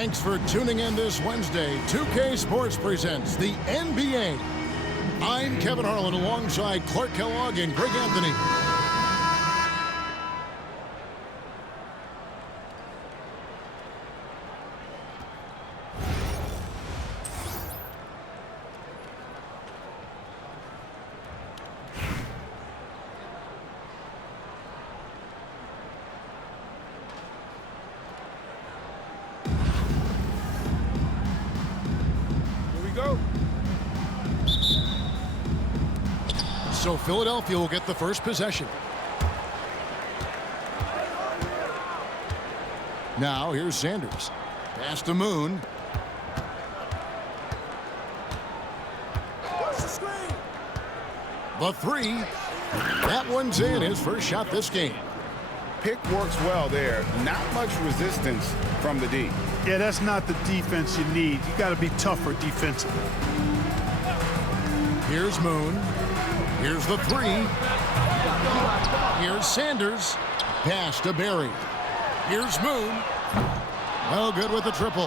Thanks for tuning in this Wednesday. 2K Sports presents the NBA. I'm Kevin Harlan alongside Clark Kellogg and Greg Anthony. So Philadelphia will get the first possession. Now here's Sanders. Pass to Moon. The three. That one's in. His first shot this game. Pick works well there. Not much resistance from the D. Yeah, that's not the defense you need. You got to be tougher defensively. Here's Moon. Here's the three. Here's Sanders. Pass to Barry. Here's Moon. Oh, good with the triple.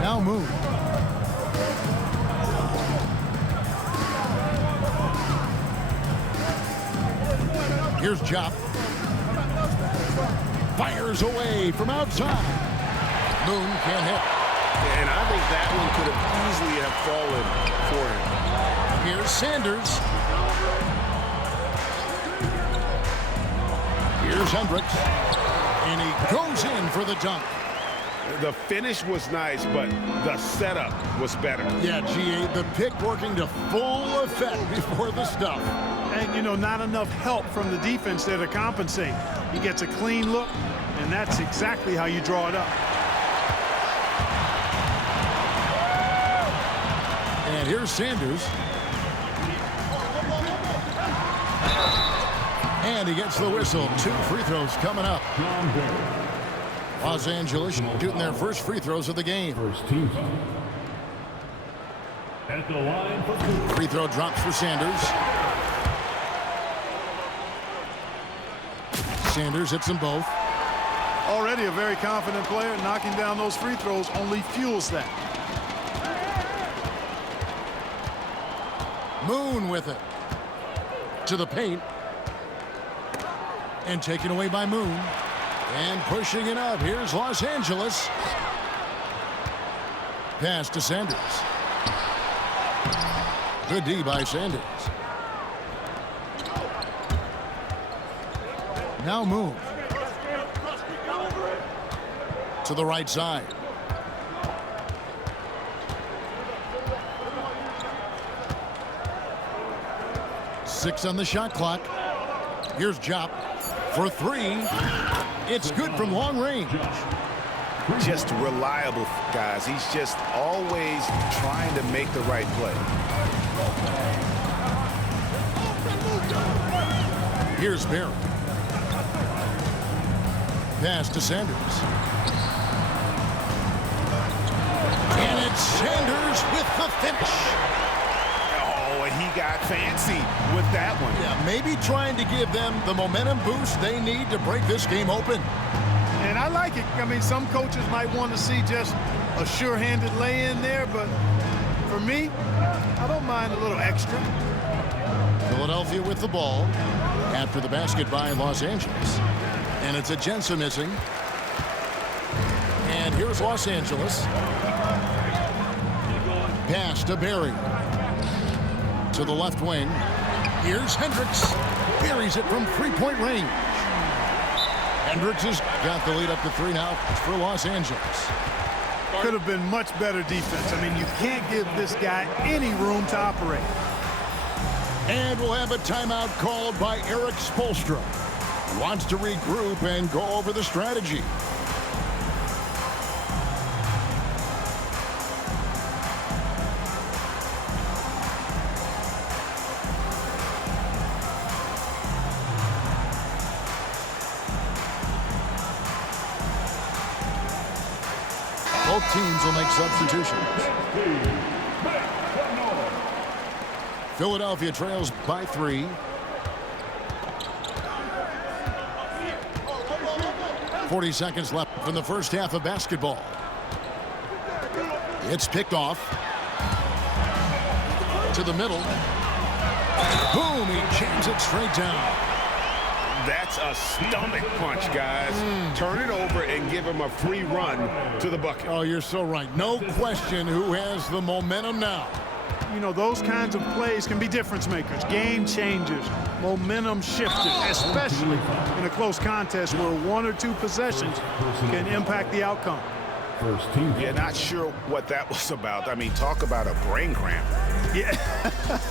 Now Moon. Here's Jop. Fires away from outside. Moon can't hit. And I think that one could have easily have fallen for him. Here's Sanders. Here's Hendricks. And he goes in for the dunk. The finish was nice, but the setup was better. Yeah, GA, the pick working to full effect before the stuff. And, you know, not enough help from the defense there to compensate. He gets a clean look, and that's exactly how you draw it up. And here's Sanders. And he gets the whistle. 2 free throws coming up. Los Angeles shooting their first free throws of the game. At the line for free throw drops for Sanders. Sanders hits them both. Already a very confident player. Knocking down those free throws only fuels that. Moon with it. To the paint. And taken away by Moon. And pushing it up. Here's Los Angeles. Pass to Sanders. Good D by Sanders. Now Moon. To the right side. Six on the shot clock. Here's Jop for three. It's good from long range. Just reliable, guys. He's just always trying to make the right play. Here's Barry. Pass to Sanders. And it's Sanders with the finish. He got fancy with that one. Yeah, maybe trying to give them the momentum boost they need to break this game open. And I like it. I mean, some coaches might want to see just a sure-handed lay-in there, but for me, I don't mind a little extra. Philadelphia with the ball after the basket by Los Angeles. And it's a Jensen missing. And here's Los Angeles. Pass to Barry. To the left wing. Here's Hendricks. Buries it from three-point range. Hendricks has got the lead up to 3 now for Los Angeles. Could have been much better defense. I mean, you can't give this guy any room to operate. And we'll have a timeout called by Eric Spoelstra. Wants to regroup and go over the strategy. Both teams will make substitutions. Philadelphia trails by 3. 40 seconds left from the first half of basketball. It's picked off. To the middle. Boom, he jams it straight down. That's a stomach punch, guys. Turn it over and give him a free run to the bucket. Oh, you're so right. No question who has the momentum now. You know, those kinds of plays can be difference makers, game changers, momentum shifters, especially in a close contest where one or two possessions can impact the outcome. First team. Yeah, not sure what that was about. I mean, talk about a brain cramp. Yeah,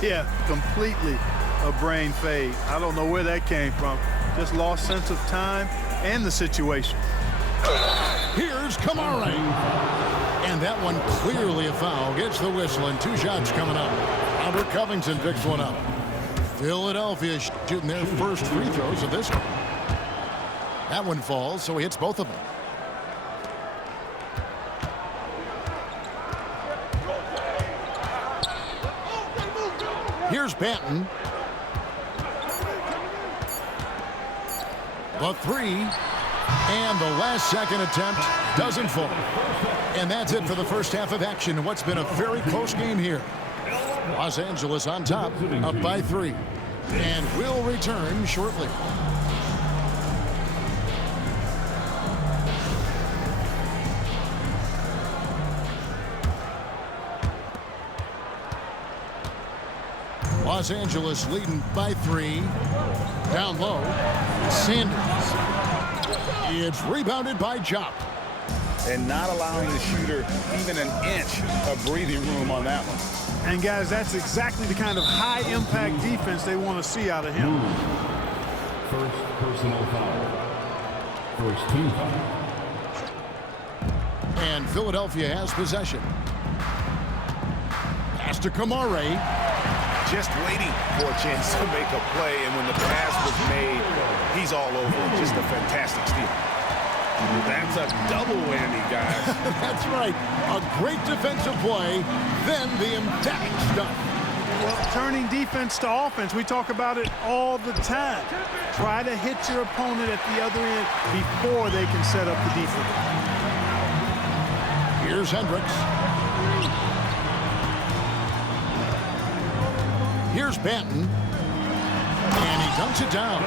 yeah, completely a brain fade. I don't know where that came from. Just lost sense of time and the situation. Here's Kamara. And that one clearly a foul. Gets the whistle and 2 shots coming up. Robert Covington picks one up. Philadelphia shooting their first free throws of this one. That one falls, so he hits both of them. Here's Banton. The 3. And the last second attempt doesn't fall. And that's it for the first half of action. What's been a very close game here. Los Angeles on top, up by 3. And we'll return shortly. Los Angeles leading by 3. Down low. Sanders. It's rebounded by Jop. And not allowing the shooter even an inch of breathing room on that one. And, guys, that's exactly the kind of high-impact defense they want to see out of him. First personal foul. First team foul. And Philadelphia has possession. Pass to Kamara. Just waiting for a chance to make a play, and when the pass was made, he's all over it. Just a fantastic steal. That's a double whammy, guys. That's right. A great defensive play, then the emphatic stuff. Well, turning defense to offense, we talk about it all the time. Try to hit your opponent at the other end before they can set up the defense. Here's Hendricks. Here's Banton. And he dunks it down.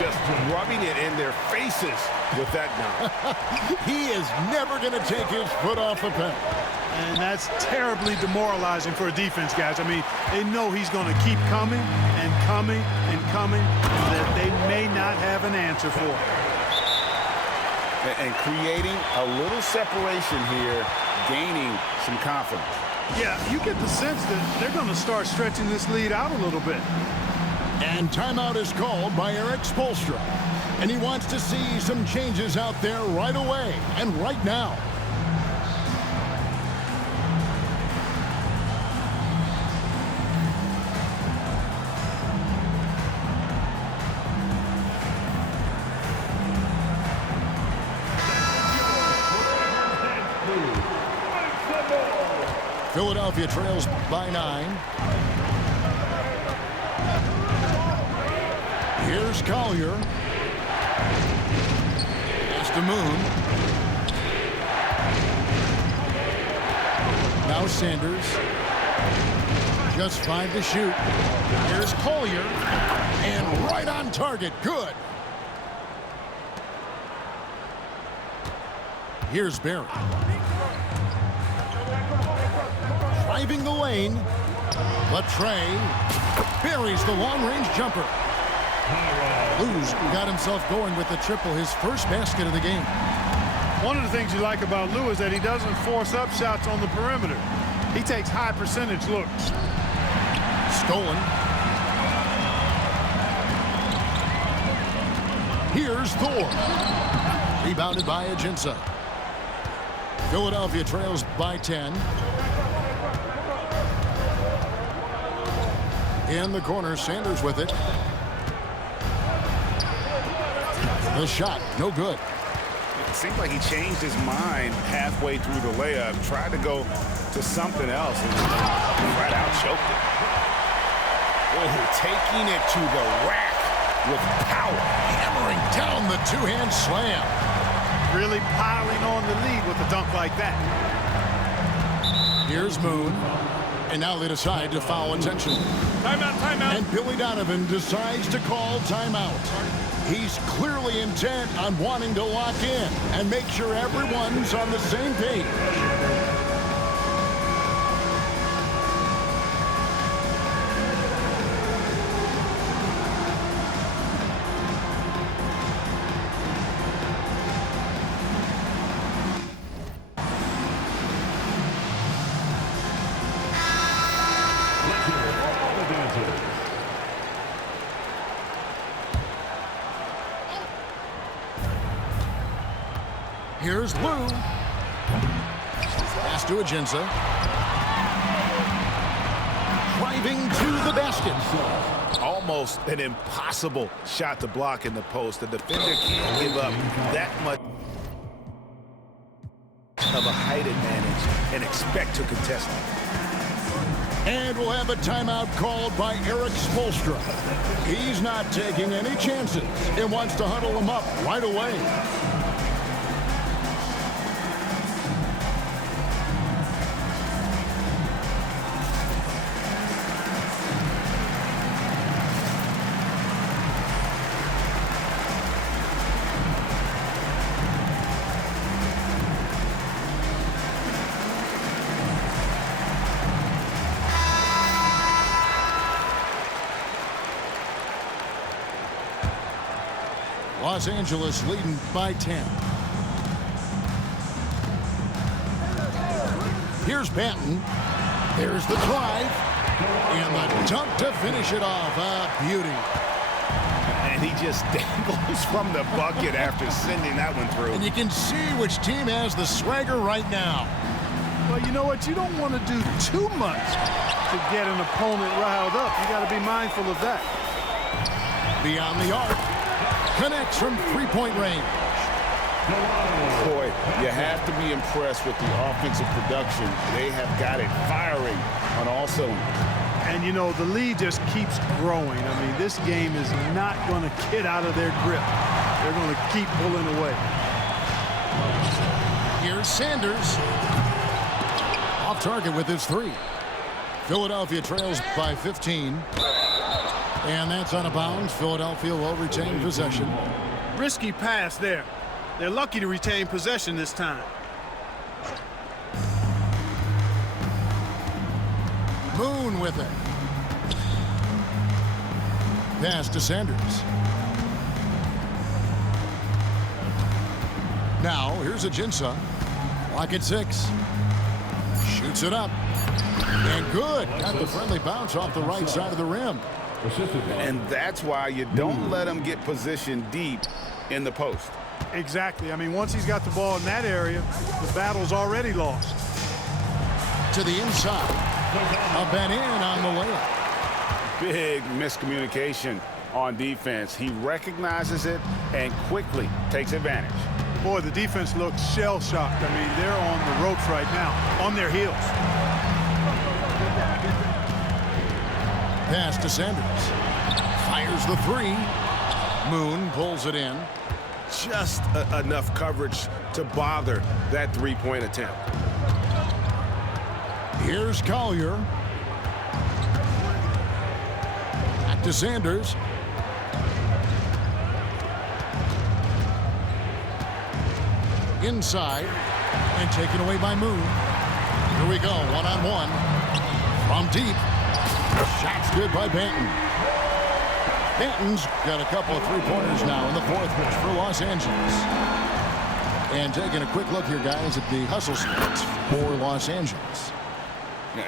Just rubbing it in their faces with that dunk. He is never going to take his foot off the pedal. And that's terribly demoralizing for a defense, guys. I mean, they know he's going to keep coming and coming and coming, and that they may not have an answer for it. And creating a little separation here, gaining some confidence. Yeah, you get the sense that they're going to start stretching this lead out a little bit. And timeout is called by Eric Spoelstra. And he wants to see some changes out there right away and right now. Philadelphia trails by 9. Here's Collier. Pass to Moon. Now Sanders. Just 5 to shoot. Here's Collier. And right on target. Good. Here's Barry. Driving the lane. Latrey buries the long-range jumper. Luz got himself going with the triple, his first basket of the game. One of the things you like about Lou is that he doesn't force up shots on the perimeter. He takes high percentage looks. Stolen. Here's Thor. Rebounded by Ajinça. Philadelphia trails by 10. In the corner, Sanders with it. The shot, no good. It seemed like he changed his mind halfway through the layup, tried to go to something else, and flat out choked it. Oh, taking it to the rack. with power. Hammering down the two-hand slam. Really piling on the lead with a dunk like that. Here's Moon. And now they decide to foul intentionally. Timeout, timeout. And Billy Donovan decides to call timeout. He's clearly intent on wanting to lock in and make sure everyone's on the same page. Here's Lou. Pass to Ajinza. Driving to the basket. Almost an impossible shot to block in the post. The defender can't give up that much of a height advantage and expect to contest it. And we'll have a timeout called by Eric Spoelstra. He's not taking any chances and wants to huddle them up right away. Los Angeles leading by 10. Here's Banton. There's the drive. And the dunk to finish it off. A beauty. And he just dangles from the bucket after sending that one through. And you can see which team has the swagger right now. Well, you know what? You don't want to do too much to get an opponent riled up. You got to be mindful of that. Beyond the arc. Connects from three-point range. Boy, you have to be impressed with the offensive production. They have got it firing on all cylinders. And, you know, the lead just keeps growing. I mean, this game is not going to get out of their grip. They're going to keep pulling away. Here's Sanders. Off target with his three. Philadelphia trails by 15. And that's out of bounds. Philadelphia will retain possession. Risky pass there. They're lucky to retain possession this time. Moon with it. Pass to Sanders. Now, here's Ajinza. Lock at 6. Shoots it up. And good. Got the friendly bounce off the right side of the rim. And that's why you don't let him get positioned deep in the post. Exactly. I mean, once he's got the ball in that area, the battle's already lost. To the inside. A bent in on the layup. Big miscommunication on defense. He recognizes it and quickly takes advantage. Boy, the defense looks shell-shocked. I mean, they're on the ropes right now, on their heels. Pass to Sanders. Fires the three. Moon pulls it in. Just enough coverage to bother that three-point attempt. Here's Collier. Back to Sanders. Inside. And taken away by Moon. Here we go, one-on-one. From deep. Shot's good by Banton. Banton's got a couple of three-pointers now in the fourth quarter for Los Angeles. And taking a quick look here, guys, at the hustle splits for Los Angeles.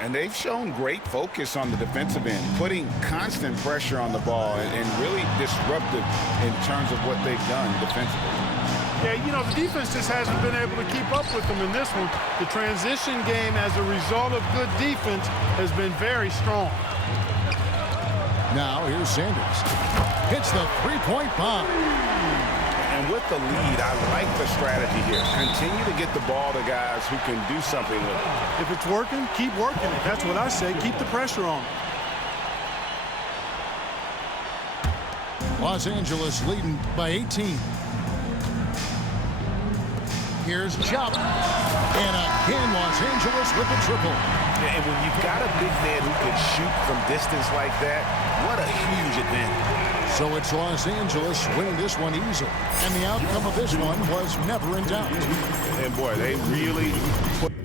And they've shown great focus on the defensive end, putting constant pressure on the ball and really disruptive in terms of what they've done defensively. Yeah, you know, the defense just hasn't been able to keep up with them in this one. The transition game, as a result of good defense, has been very strong. Now, here's Sanders. Hits the three-point bomb. And with the lead, I like the strategy here. Continue to get the ball to guys who can do something with it. If it's working, keep working it. That's what I say. Keep the pressure on. Los Angeles leading by 18. Here's Chop. And again, Los Angeles with the triple. And when you've got a big man who can shoot from distance like that, what a huge advantage. So it's Los Angeles winning this one easily. And the outcome of this one was never in doubt. And boy, they really put